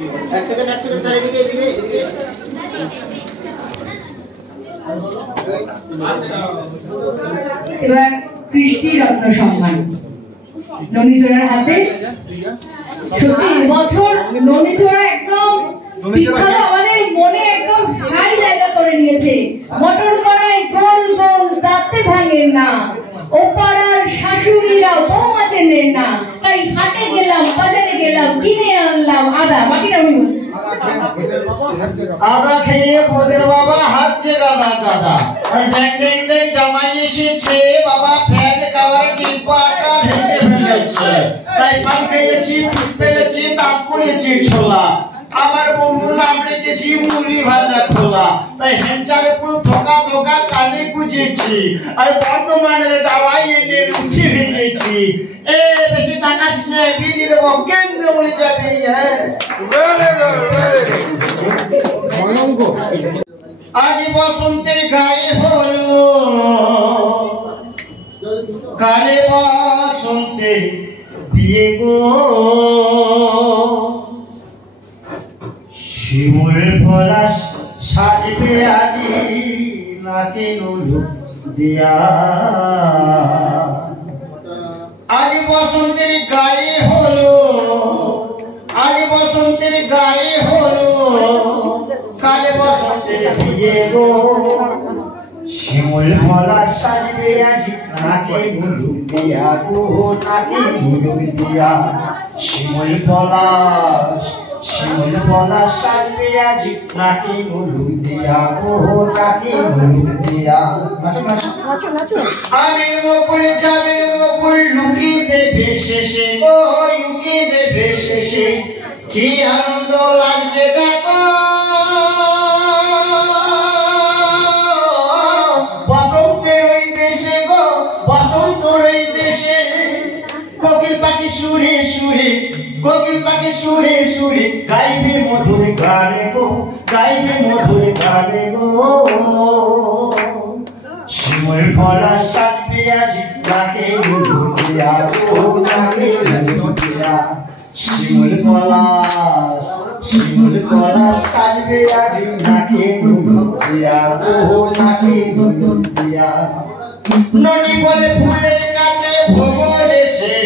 এক second sir এদিকে এবার কৃষ্টি রত্ন সম্মান ননীচোড়ার হাতে। সত্যি এবছর ননীচোড়া একদম আমাদের মনে একদম স্থায়ী জায়গা করে নিয়েছে। মটর কড়াই গোল গোল তাতে ভাঙেন না, ও পাড়ার শাশুড়িরা বৌমা চেনেন না, তাই হাটে গেলাম বাজারে গেলাম কিনে আনলাম আদা। বাকিটা আমি আদা খেয়ে বোদের বাবা হাঁটছে গাদা গাদা, আর ড্যাং ড্যাং ড্যাং জামাই এসেছে বাবা ফ্যান খাওয়ার টিপাটা ভেঙে ফেলেছে। তাই পান খেয়েছি, পিস ফেলেছি, দাঁত করেছি ছোলা। আমার বন্ধু নাম রেখেছি মুড়ি ভাজা খোলা। তাই হেঞ্চার উপর ধোকা ধোকা কানে গুজেছি, আর বর্ধমানের ডালাই এনে লুচি ভেজেছি। এ বেশি টাকাস নে, বিজি দেবো কেন্দ্র মরে যাবি। আজ বসন্তের গায়ে হলো, কালে বসন্তে বিয়ে গো। শিমুল পলাশ সাজবে আজি নাকি নুলু দিয়া। আজ বসন্তের গায়ে হলো, আজ বসন্তের গায়ে হলো, কালে বসন্তের বিয়ে গো। শিমুল পলাশ সাজবে আজি নাকি নুলু দিয়া গো, নাকি নুলু দিয়া। শিমুল পলাশ, শিমুল পলাশ সাজবে আজি নাকি নুলু দিয়া গো, নাকি নুলু দিয়া। আমি ওপরে যাবে ওপর লুকিয়ে দেবে শেষে গো, লুকিয়ে দেবে শেষে। কি আনন্দ লাগছে দেখো, বসন্তের ওই দেশে গো, বসন্তের ওই দেশে। কোকিল পাখি সুরে সুরে, কোকিল পাখি সুরে সুরে গাইবে মধুর গানে গো, গাইবে মধুর গানে গো। শিমুল পলাশ সাজবে আজি নাকি নুলু দিয়া গো, নাকি নুলু দিয়া। শিমুল পলাশ, শিমুল পলাশ সাজবে আজি নাকি নুলু দিয়া গো, নাকি নুলু দিয়া। ননি বলে ফুলের কাছে ভ্রমর এসে,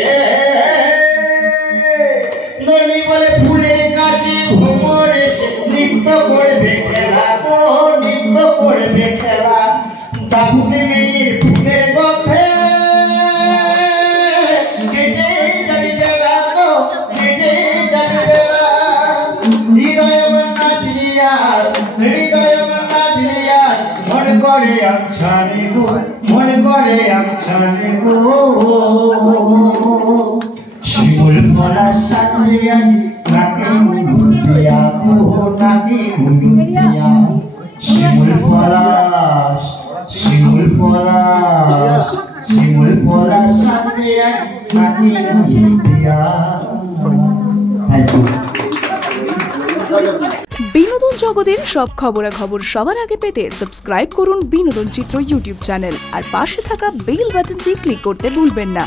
ননি বলে ফুলের কাছে ভ্রমর এসে নৃত্য করবে খেলা গো, নৃত্য করবে খেলা। বাবুকে মেয়ের ফুলের গথে কেটে যাবি বেলা গো, কেটে যাবি বেলা। হৃদয় আমার নাচরিয়ার, হৃদয় আমার নাচরিয়ার, মনে করে আমছানে গো, মনে করে আমছানে গো। শিমুল পলাশ সাজবে আজি নাকি নুলু দিয়া গো, নাকি নুলু দিয়া। শিমুল পলাশ, শিমুল পলাশ, শিমুল পলাশ সাজবে আজি নাকি নুলু দিয়া। বিনোদন জগতের সব খবরাখবর সবার আগে পেতে সাবস্ক্রাইব করুন বিনোদন চিত্র ইউটিউব চ্যানেল, আর পাশে থাকা বেল বাটনটি ক্লিক করতে ভুলবেন না।